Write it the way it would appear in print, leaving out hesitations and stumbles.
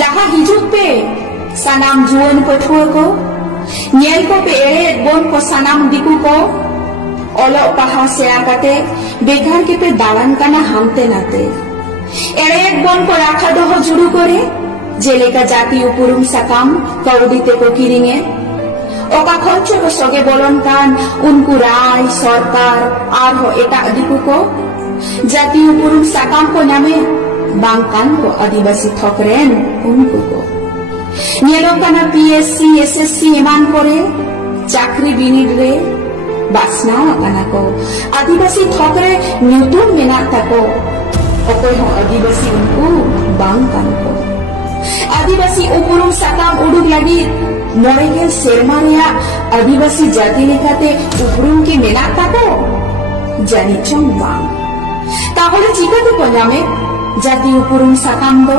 Laha hijuk pe sanam juan pathua ko nyel ko pe ere bon ko sanam diku ko olok paha sea kate beghar ke pe dalan kana hamte nate ere bon ko rakha doho juru kore jeleka jati upurum sakam kaudite ko kiringe oka khoncho ko soge bolon kan unku rai sarkar arho eta diku ko jati upurum sakam ko name bangkan ko adibasi thokren unku ko nyelokana PSC SSC eman kore chakri binid re basna kana ko adibasi thokre nyutum menak tako okoy ho adibasi unku bangkan ko adibasi upurum sakam uduk lagi Moregel serma reya adibasi jati lekate upurum ki menak tako jani chong bang tahole chikate ko nyame jati upurum sakam do